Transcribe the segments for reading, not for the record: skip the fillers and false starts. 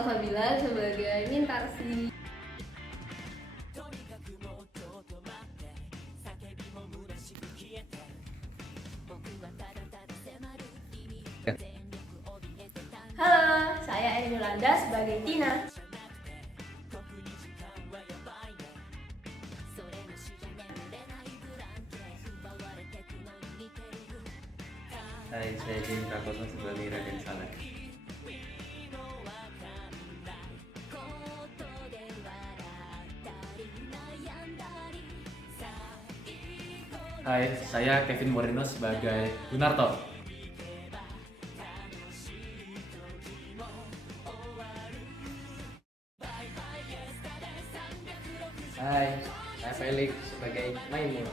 Salsabila sebagai Mintarsi. Halo, saya Eni Yolanda sebagai Tina. Hai, saya Jim Prakoso sebagai Raden Saleh. Hai, saya Kevin Moreno sebagai Gunarto. Hai, saya Felix sebagai Maimun.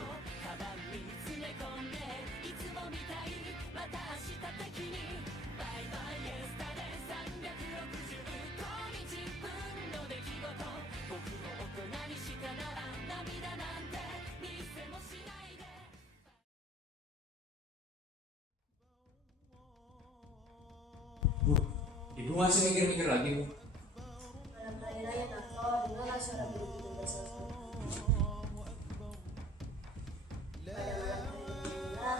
Bu, ibu masih mikir-mikir lagi, Bu? Malam hari raya Nato, dengarlah suara begitu bersesuatu. Pada malam hari raya,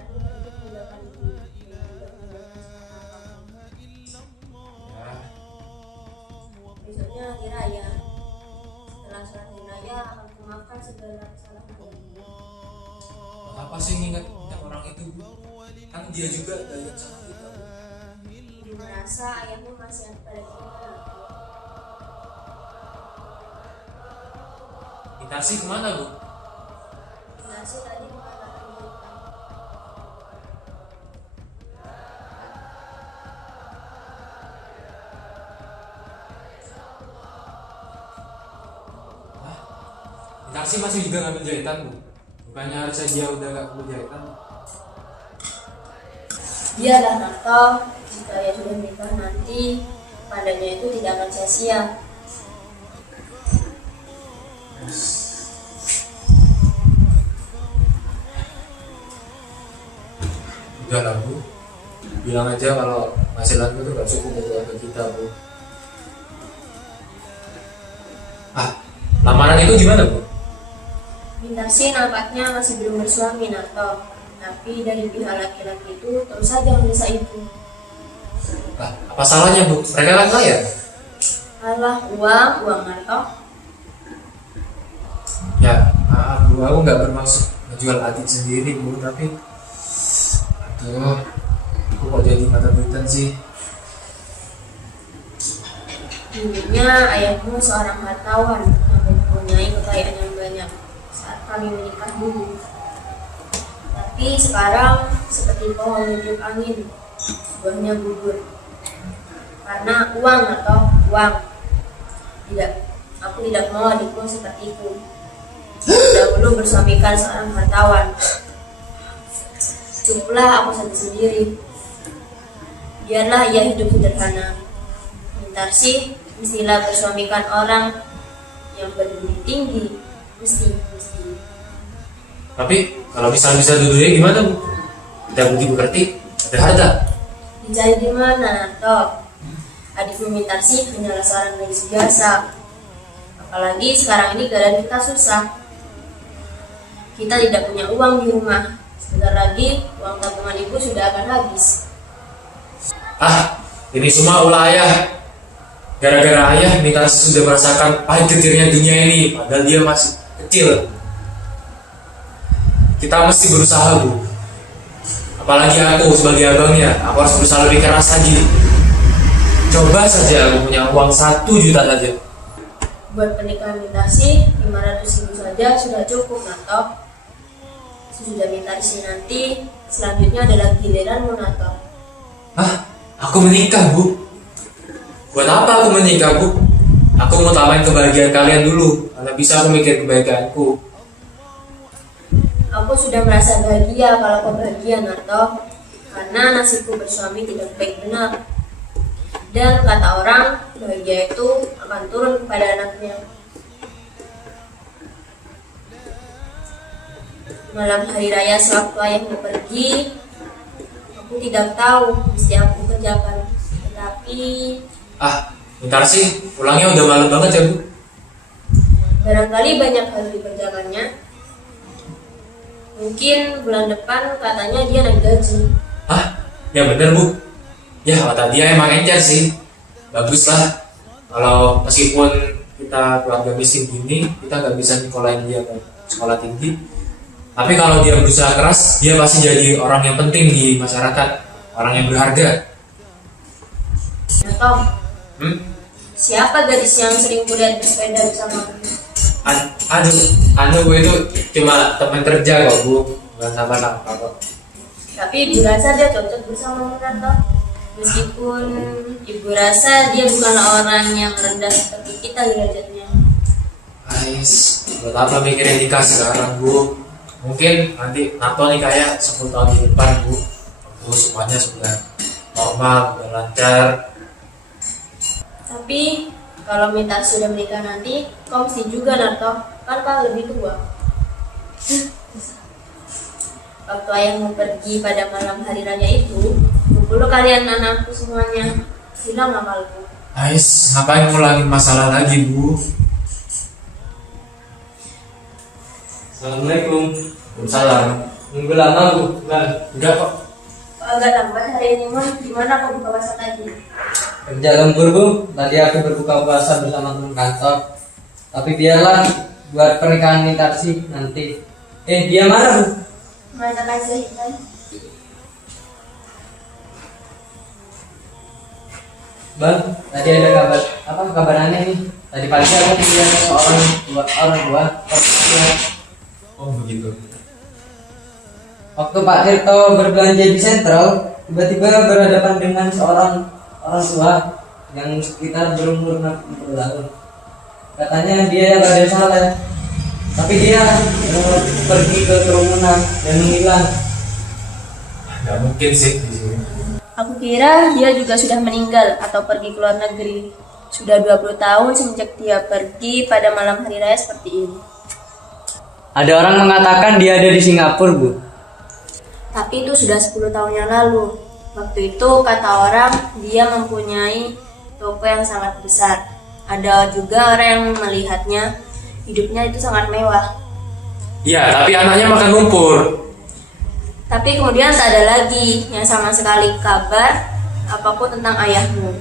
aku berdua meninggalkan ibu dan tidak meninggalkan apapun. Ya, Besoknya hari raya. Setelah sholat hari raya, akan kumaafkan segala kesalahanku. apa sih ingat orang itu, Bu? Kan dia juga banyak sama kita, Bu. Ibu merasa ayahmu masih ada pada kita. Mintarsi kemana, Bu? Nasi tadi mengatakan begitu. Mintarsi masih juga ngambil jahitan, Bu. Bukannya harusnya dia udah gak perlu jahitan? Iyalah Nato, jika ia sudah menikah nanti, padanya itu tidak akan sia-sia. Udah lah, Bu. Bilang aja kalau penghasilanku tuh gak cukup untuk keluarga kita, Bu. Lamaran itu gimana, Bu? Mintarsi nampaknya masih belum bersuami Nato, tapi dari pihak laki-laki itu terus saja mendesak ibu. Apa salahnya, Bu? Mereka kan kaya. Alah, uang Nato. Ya, Bu, aku nggak bermaksud menjual adik sendiri, Bu, tapi aduh, aku kok jadi mata duitan sih. Dulunya ayahmu seorang hartawan yang mempunyai kekayaan yang banyak saat kami menikah dulu. Tapi sekarang seperti pohon hidup angin, buahnya gugur. Karena uang atau uang. Tidak, aku tidak mau adikku seperti itu. Dahulu bersuamikan seorang hartawan. Cukuplah aku sendiri. Biarlah ia hidup sederhana. Mintarsi mestilah bersuamikan orang yang berbudi tinggi. Mesti. Tapi kalau misal bisa duduknya gimana, Bu? Tidak budi mengerti, ada harta. Dicari di mana, Nato? Adikmu Mintarsi hanyalah seorang gadis biasa. Apalagi sekarang ini keadaan kita susah. Kita tidak punya uang di rumah. Sebentar lagi uang tabungan ibu sudah akan habis. Ini semua ulah ayah. Gara-gara ayah, Mintarsi sudah merasakan pahit getirnya dunia ini, padahal dia masih kecil. Kita mesti berusaha, Bu. Apalagi aku sebagai abangnya, aku harus berusaha lebih keras lagi. Coba saja aku punya uang 1 juta saja. Buat pernikahan Mintarsi, 500.000 saja sudah cukup, Nato. Sesudah Mintarsi nanti, selanjutnya adalah giliranmu, Nato. Aku menikah, Bu. Buat apa aku menikah, Bu? Aku mau utamain kebahagiaan kalian dulu, karena bisa aku mikir kebahagiaanku. Aku sudah merasa bahagia kalau kau bahagia, Nato. Karena nasibku bersuami tidak baik benar. Dan kata orang, bahagia itu akan turun kepada anaknya. Malam hari raya sewaktu ayahmu pergi, aku tidak tahu mesti aku kerjakan. Tetapi Bentar sih, pulangnya udah malam banget ya Bu. Barangkali banyak hal dikerjakannya. Mungkin bulan depan katanya dia naik gaji. Hah? Ya bener Bu. Ya kata dia emang encer sih. Bagus lah. Kalau meskipun kita keluarga miskin gini, kita nggak bisa nyekolahin dia ke sekolah tinggi. Tapi kalau dia berusaha keras, dia pasti jadi orang yang penting di masyarakat, orang yang berharga. Nah Tom, siapa gadis yang sering kulihat bersepeda bersama? Aduh Bu, itu cuma teman kerja kok Bu, bukan sama kok. Tapi ibu rasa dia cocok bersama Munarto. Meskipun ibu rasa dia bukanlah orang yang rendah seperti kita derajatnya. Ais, buat apa mikirin nikah sekarang Bu? Mungkin nanti Narto nih kayak 10 tahun ke depan Bu, waktu semuanya sudah normal, sudah lancar. Tapi kalau Mintar sudah menikah nanti, kau mesti juga Narto, kan kau lebih tua. Waktu ayahmu pergi pada malam hari raya itu, kumpul kalian anakku semuanya, hilang amalku. Ais, ngapain ngulangin masalah lagi Bu? Assalamualaikum. Salam. Nunggu lama Bu? Enggak kok. Agak lambat hari ini Mon, gimana kau buka puasa lagi? Kerja lembur Bu. Tadi aku berbuka puasa bersama teman kantor. Tapi biarlah buat pernikahan Mintarsi nanti. Dia mana Bu? Masa kasih kan? Bang, tadi ada kabar aneh nih. Tadi pagi aku melihat orang tua. Oh begitu. Waktu Pak Tirto berbelanja di sentral, tiba-tiba berhadapan dengan seorang orang tua yang sekitar berumur 60 tahun. Katanya dia gak ada salah, tapi dia pergi ke kerumunan dan menghilang. Nggak mungkin sih di sini. Aku kira dia juga sudah meninggal atau pergi ke luar negeri. Sudah 20 tahun semenjak dia pergi pada malam hari raya seperti ini. Ada orang mengatakan dia ada di Singapura, Bu. Tapi itu sudah 10 tahun yang lalu. Waktu itu kata orang dia mempunyai toko yang sangat besar. Ada juga orang yang melihatnya hidupnya itu sangat mewah. Iya, tapi anaknya makan lumpur. Tapi kemudian tak ada lagi yang sama sekali kabar apapun tentang ayahmu.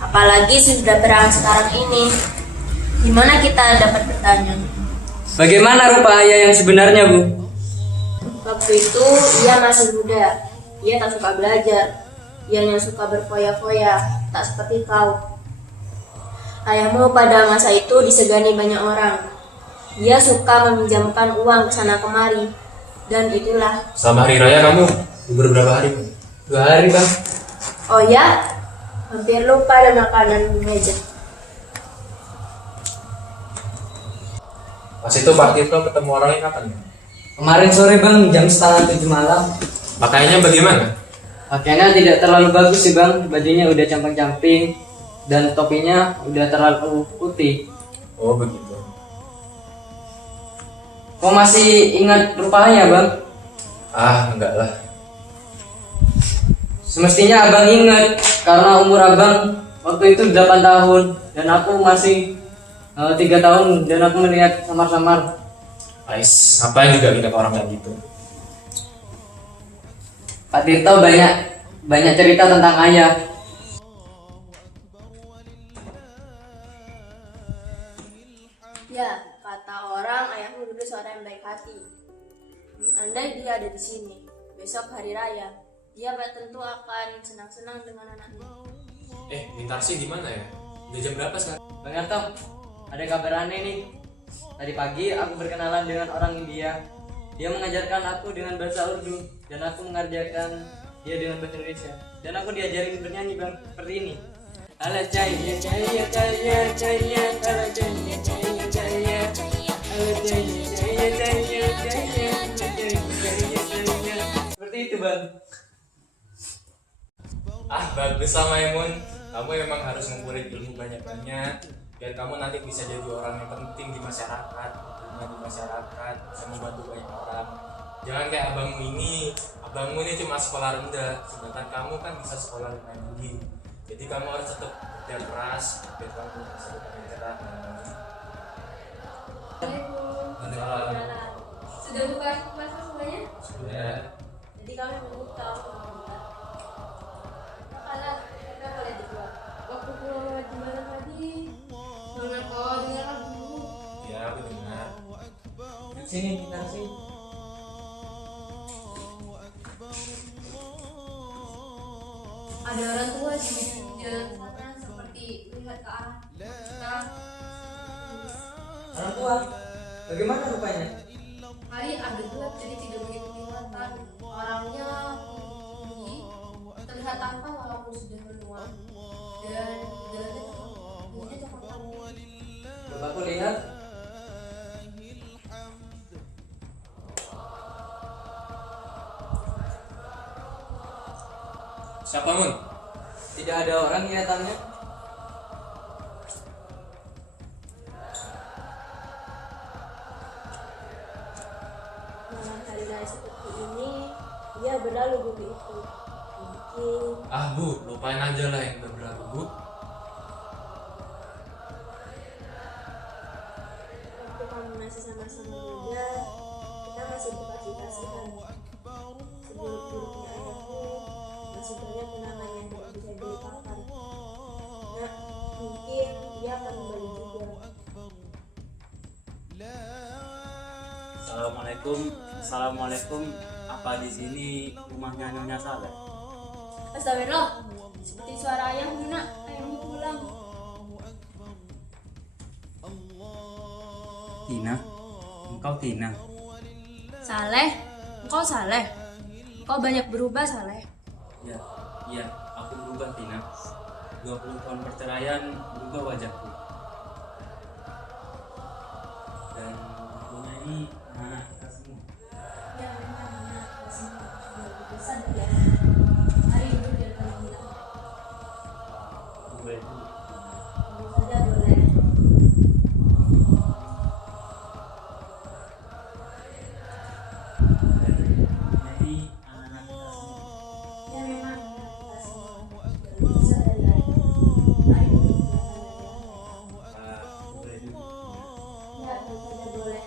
Apalagi sudah perang sekarang ini. Gimana kita dapat bertanya? Bagaimana rupa ayah yang sebenarnya, Bu? Waktu itu ia masih muda. Ia tak suka belajar. Ia hanya suka berfoya-foya, tak seperti kau. Ayahmu pada masa itu disegani banyak orang. Dia suka meminjamkan uang ke sana kemari. Dan itulah. Selama hari raya kamu libur berapa hari? 2 hari, Bang. Oh ya, hampir lupa ada makanan di meja. Pas itu Pak Tirto ketemu orangnya kapan? Kemarin sore, Bang, jam 6:30 malam. Pakaiannya bagaimana? Pakaiannya tidak terlalu bagus sih, Bang. Bajunya udah camping-camping dan topinya udah terlalu putih. Oh begitu. Kok masih ingat rupanya, Bang? Ah enggak lah. Semestinya Abang ingat karena umur Abang waktu itu 8 tahun dan aku masih 3 tahun dan aku melihat samar-samar. Ais, ngapain juga kita ke orang kayak gitu? Pak Tirto banyak cerita tentang ayah. Ya, kata orang ayahmu dulu seorang yang baik hati. Andai dia ada di sini, besok hari raya, dia tentu akan senang-senang dengan anaknya. Mintarsi di mana ya? Udah jam berapa sekarang? Bang Yarto, ada kabar aneh nih. Tadi pagi aku berkenalan dengan orang India. Dia mengajarkan aku dengan bahasa Urdu dan aku mengajarkan dia dengan bahasa Indonesia. Dan aku diajarin bernyanyi, Bang, seperti ini. Ala jaya jaya jaya jaya ala jaya jaya jaya ala jaya jaya jaya jaya jaya jaya. Seperti itu, Bang. Ah bagus lah Maimun. Kamu memang harus ngumpulin ilmu banyak-banyak biar kamu nanti bisa jadi orang yang penting di masyarakat, bisa membantu banyak orang. Jangan kayak abangmu ini cuma sekolah rendah, sedangkan kamu kan bisa sekolah lebih tinggi. Jadi kamu harus tetap kerja keras biar kamu bisa depan cerah. Assalamualaikum. Sudah buka puasa semuanya? Sudah. Jadi kami membuka makanan kita boleh dibuat. Waktu keluar jembatan tadi, mana kau dengar lagu? Ya, aku dengar. Sini kita sini. Ada orang tua di jalan sana seperti melihat ke arah kita. Orang tua, bagaimana rupanya? Hari ada gelap jadi tidak begitu kelihatan. Orangnya tinggi, terlihat tampan walaupun sudah menua. Dan jalannya tingginya coklat. Coba aku lihat. Siapa Mun? Tidak ada orang kelihatannya. Malam hari seperti ini, dia berlalu begitu. Mungkin Ah Bu, lupain aja lah yang udah berlalu Bu. waktu kamu masih sama-sama muda, kita masih berkasih-kasihan. Seburuk-buruknya ayahmu, masih banyak kenangan yang tidak bisa dilupakan. Nah, mungkin dia akan kembali juga. Assalamualaikum. Apa di sini rumahnya Nyonya Saleh? Astagfirullah. Seperti suara ayahmu nak. Ayahmu pulang. Tina, engkau Tina. Saleh. Engkau Saleh. Engkau banyak berubah Saleh. Ya, iya, aku berubah Tina. 20 tahun perceraian berubah wajahku. Dan rumah ini anak kita semua. Ya memang anak semua sudah besar ya. Hari itu dia paling hilang. Gue itu Tentu saja boleh. dan rumah ini anak kita semua. Ya memang anak kita semua sudah besar dari hari itu. Hari itu dia paling hilang. Gue itu Ya tentu saja boleh.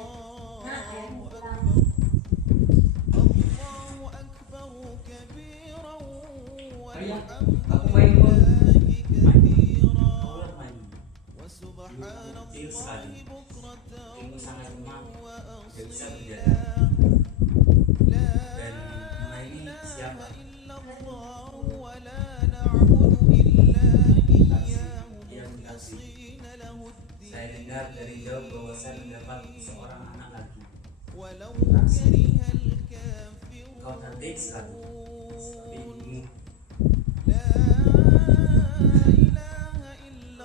Nah, ayahmu pulang. Ayah, aku main pun. Kaulah main. Dulu kecil sekali. Ilmu sangat lemah, tidak bisa berjalan. Dan rumah ini siapa? Dia mengkasih. Saya dengar dari jauh bahwa saya mendapat seorang anak lagi. Kasih. Kau cantik sekali, seperti ibumu.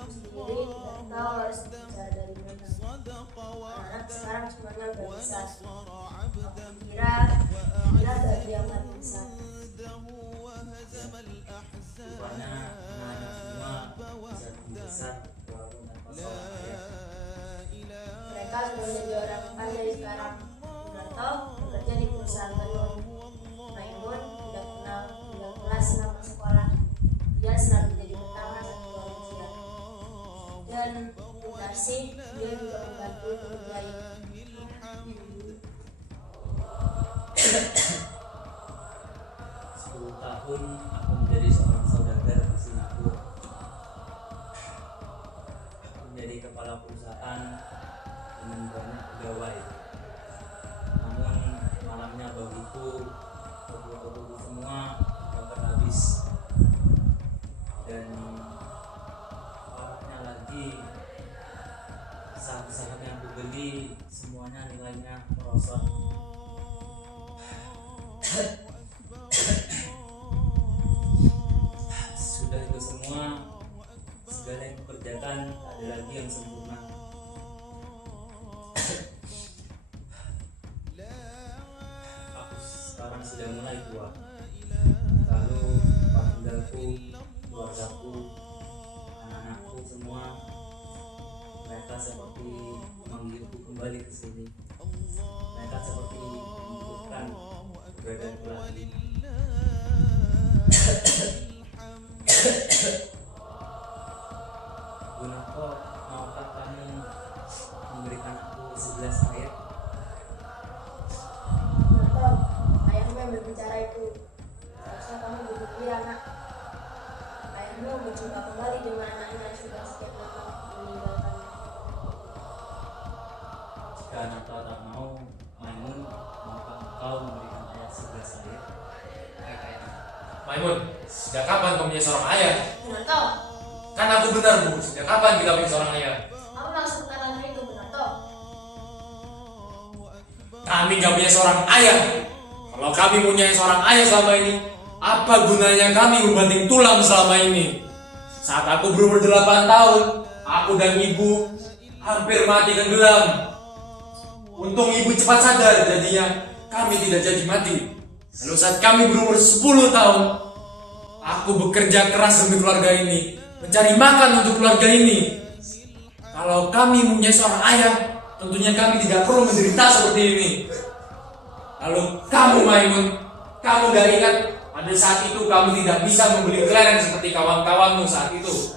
Sendiri tidak tahu harus bicara dari mana. Anak sekarang semuanya udah besar. Aku kira dia bagi yang nggak bisa. Rupanya anak-anak semua bisa tumbuh besar walaupun tanpa seorang ayah. Mereka sudah menjadi orang kaya sekarang. Sunarto bekerja di perusahaan tenun. Maimun tidak kelas selama sekolah. Dia selalu jadi pertama satu ujian. Dan Darsi dia juga membantu mengerjai. 10 tahun aku menjadi seorang saudagar di Singapura. Aku menjadi kepala perusahaan dengan banyak pegawai. Namun malamnya bagiku, toko-toko semua bakar habis. Dan parahnya lagi, saham-saham yang aku beli semuanya nilainya merosot. Sudah itu semua, segala yang kukerjakan tak ada lagi yang sempurna. Aku sekarang sudah mulai tua. Lalu tempat tinggalku, keluargaku, anak-anakku semua, mereka seperti memanggilku kembali ke sini. Mereka seperti membutuhkan keberadaanku lagi. Narto, maukah kamu memberikan aku segelas air? Narto, ayahmu yang berbicara itu. Seharusnya kamu berpikir anak. Ayahmu berjumpa kembali dengan anaknya yang sudah sekian lama meninggalkannya. Jika Narto tak mau, Maimun, maukah kau memberikan ayah segelas air? Baik, ayah. Maimun, sejak kapan kau punya seorang ayah? Narto, Kan aku benar bu, sejak kapan kita punya seorang ayah? apa maksud perkataanmu itu, Narto? Kami gak punya seorang ayah. Kalau kami punya seorang ayah selama ini, apa gunanya kami membanting tulang selama ini? Saat aku berumur 8 tahun, aku dan ibu hampir mati tenggelam. Untung ibu cepat sadar, jadinya kami tidak jadi mati. Lalu saat kami berumur 10 tahun, aku bekerja keras demi keluarga ini, mencari makan untuk keluarga ini. Kalau kami mempunyai seorang ayah, tentunya kami tidak perlu menderita seperti ini. Lalu kamu Maimun, kamu gak ingat pada saat itu kamu tidak bisa membeli kelereng seperti kawan-kawanmu saat itu.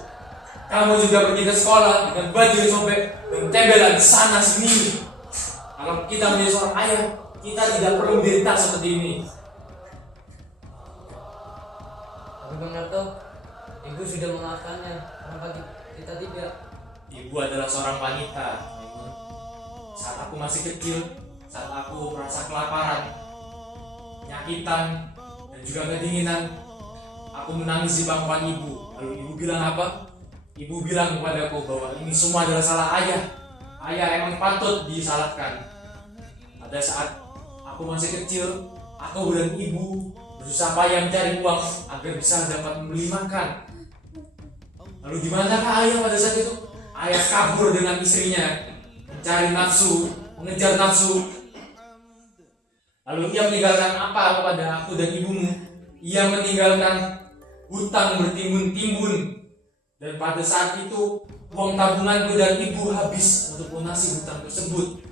Kamu juga pergi ke sekolah dengan baju yang sobek dan tembelan sana sini. Kalau kita menjadi seorang ayah, kita tidak perlu menderita seperti ini. Tapi Bang Narto, ibu sudah memaafkannya. Kenapa kita tidak? Ibu adalah seorang wanita, Maimun. Saat aku masih kecil, saat aku merasa kelaparan, penyakitan, dan juga kedinginan, aku menangis di pangkuan ibu. Lalu ibu bilang apa? Ibu bilang kepadaku bahwa ini semua adalah salah ayah. Ayah emang patut disalahkan. Pada saat aku masih kecil, aku dan ibu bersusah payah mencari uang agar bisa dapat membeli makan. Lalu gimana kah ayah pada saat itu? Ayah kabur dengan istrinya, mencari nafsu, mengejar nafsu. Lalu ia meninggalkan apa kepada aku dan ibumu? Ia meninggalkan hutang bertimbun-timbun. Dan pada saat itu, uang tabunganku dan ibu habis untuk melunasi hutang tersebut.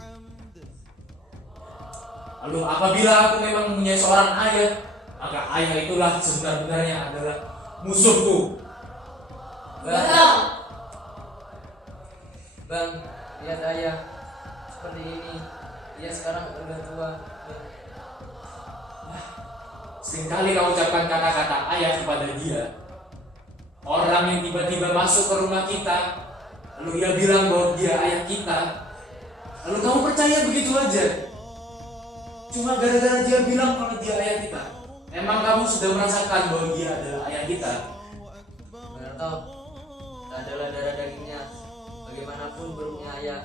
Lalu apabila aku memang mempunyai seorang ayah, maka ayah itulah sebenarnya adalah musuhku. Bang, lihat ayah seperti ini. Dia sekarang udah tua. Seringkali kau ucapkan kata-kata ayah kepada dia. Orang yang tiba-tiba masuk ke rumah kita, lalu ia bilang bahwa dia ayah kita, lalu kamu percaya begitu aja. Cuma gara-gara dia bilang kalau dia ayah kita. Emang kamu sudah merasakan bahwa dia adalah ayah kita? Bang Narto, kita adalah darah dagingnya. Bagaimanapun buruknya ayah,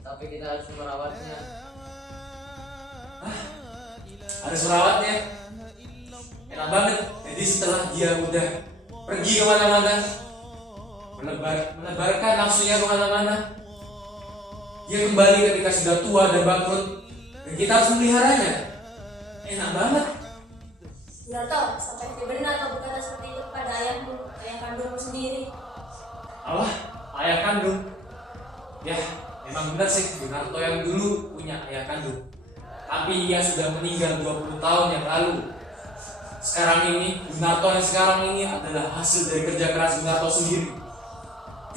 tapi kita harus merawatnya. Harus merawatnya. Enak banget. Jadi setelah dia udah pergi kemana-mana, menebarkan nafsunya kemana-mana, dia kembali ketika sudah tua dan bangkrut, dan kita harus memeliharanya. Enak banget. Narto, sampai benar kau berkata seperti itu kepada ayahmu, ayah kandungmu sendiri. Allah, ayah kandung. Ya, memang benar sih, Gunarto yang dulu punya ayah kandung. Tapi ia sudah meninggal 20 tahun yang lalu. Sekarang ini, Gunarto yang sekarang ini adalah hasil dari kerja keras Gunarto sendiri.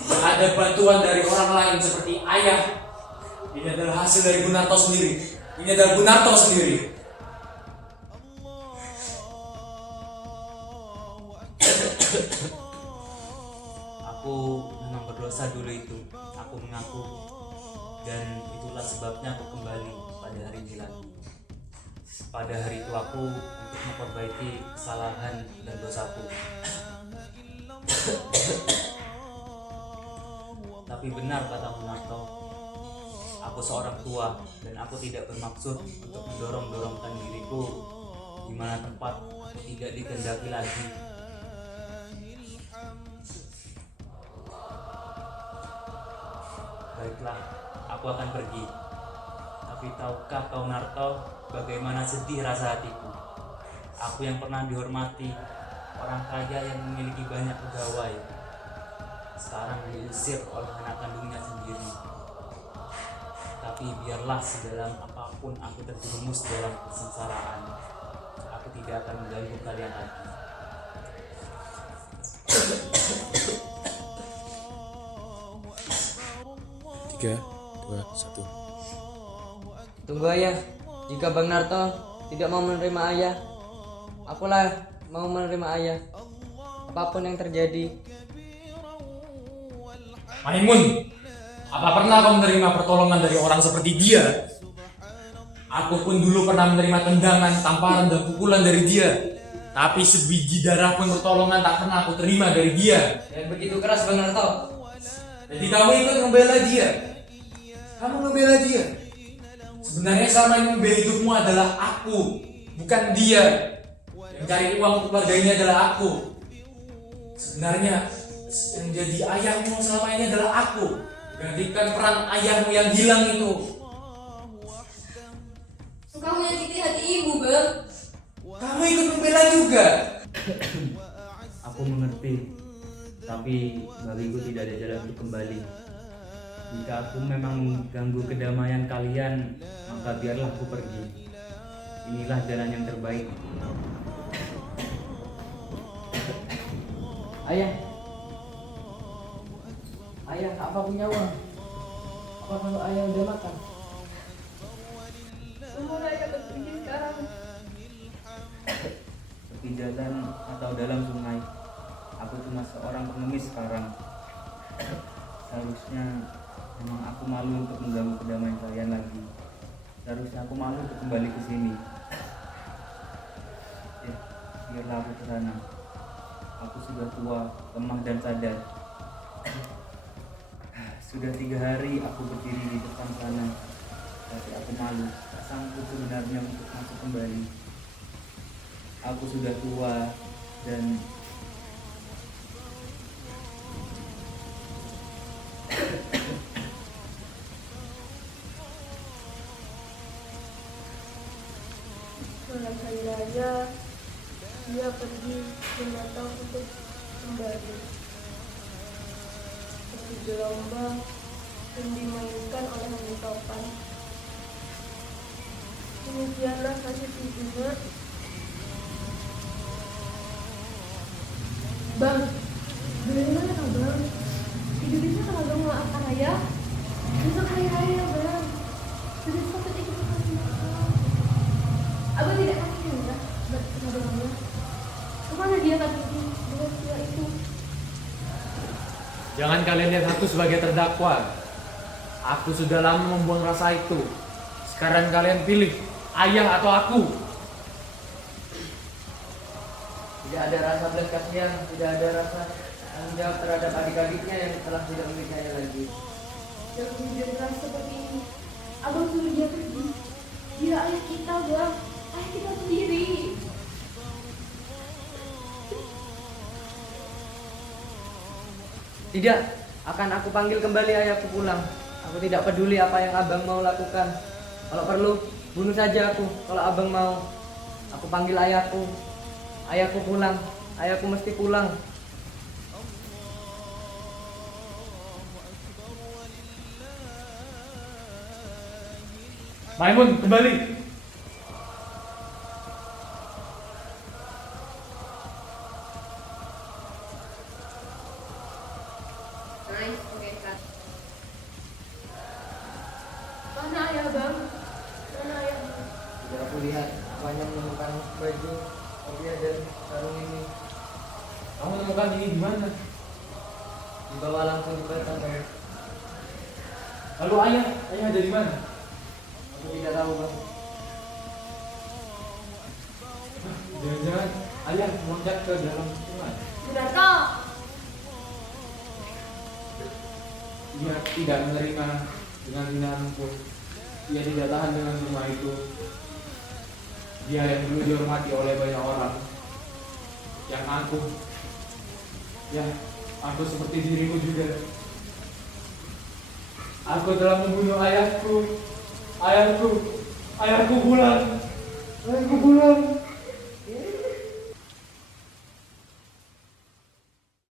Tidak ada bantuan dari orang lain seperti ayah. Ini adalah hasil dari Gunarto sendiri. Ini adalah Gunarto sendiri. Aku memang berdosa dulu itu. Aku mengaku. Dan itulah sebabnya aku kembali pada hari ini lagi. Pada hari tuaku untuk memperbaiki kesalahan dan dosaku. Tapi benar kata Narto, aku seorang tua dan aku tidak bermaksud untuk mendorong-dorongkan diriku di mana tempat aku tidak dikehendaki lagi. Baiklah, aku akan pergi. Tapi tahukah kau Narto, bagaimana sedih rasa hatiku? Aku yang pernah dihormati, orang kaya yang memiliki banyak pegawai, sekarang diusir oleh anak kandungnya sendiri. Tapi biarlah sedalam apapun aku terjerumus dalam kesengsaraan, aku tidak akan mengganggu kalian lagi. 3, 2, 1. Tunggu ayah, jika Bang Narto tidak mau menerima ayah, akulah mau menerima ayah. Apapun yang terjadi. Maimun, apa pernah kau menerima pertolongan dari orang seperti dia? Aku pun dulu pernah menerima tendangan, tamparan, dan pukulan dari dia. Tapi sebiji darah pun pertolongan tak pernah aku terima dari dia. Yang begitu keras Bang Narto. Jadi kamu ikut membela dia. Kamu membela dia. Sebenarnya selama ini membela hidupmu adalah aku, bukan dia. Yang cari uang untuk keluarga ini adalah aku. Sebenarnya yang jadi ayahmu selama ini adalah aku. Gantikan peran ayahmu yang hilang itu. Kamu menyakiti hati ibu, Bang. Kamu ikut membela juga. Aku mengerti, tapi bagiku tidak ada jalan untuk kembali. Jika aku memang mengganggu kedamaian kalian, maka biarlah aku pergi. Inilah jalan yang terbaik. Ayah. Ayah, apa punya uang? Apa kalau ayah udah makan? Umur ayah pergi sekarang. Tepi jalan atau dalam sungai, aku cuma seorang pengemis sekarang. Seharusnya memang aku malu untuk mengganggu kedamaian kalian lagi. Seharusnya aku malu untuk kembali ke sini. Ya, biarlah aku ke sana. Aku sudah tua, lemah dan sadar. Sudah 3 hari aku berdiri di depan sana, tapi aku malu, tak sanggup sebenarnya untuk masuk kembali. Aku sudah tua dan Malam hari raya, dia pergi dan datang untuk kembali. Seperti gelombang yang dimainkan oleh angin topan. Demikianlah nasib ibunya. Bang, dari mana kau, Bang? Ibu bisa kalau Bang maafkan ayah? Besok hari raya, Bang. Sudah sepatut ikut makan makan. Abang tidak kasih enggak kepada Bang. Kemana dia tadi dengan pria itu? Jangan kalian lihat aku sebagai terdakwa. Aku sudah lama membuang rasa itu. Sekarang kalian pilih, ayah atau aku. Tidak ada rasa belas kasihan, tidak ada rasa tanggung jawab terhadap adik-adiknya yang telah tidak memilikinya lagi. Yang kemudian keras seperti ini. Abang suruh dia pergi. Dia ayah kita, Bang. Ayah kita sendiri. Tidak, akan aku panggil kembali ayahku pulang. Aku tidak peduli apa yang abang mau lakukan. Kalau perlu, bunuh saja aku. Kalau abang mau, aku panggil ayahku. Ayahku pulang, ayahku mesti pulang. Maimun, kembali. Nice, oke cut. Mana ayah, Bang? Mana ayah? Tidak aku lihat, aku hanya menemukan baju, kopiah dan sarung ini. Kamu temukan ini di mana? Dibawa langsung di batang. Lalu ayah ada di mana? Aku tidak tahu bang. Jangan-jangan ayah meloncat ke dalam sungai. Sunarto! Dia tidak menerima dengan hinaanku. Dia tidak tahan dengan rumah itu. Dia yang dulu dihormati oleh banyak orang. Yang aku seperti dirimu juga. Aku telah membunuh ayahku. Ayahku pulang. Ayahku pulang.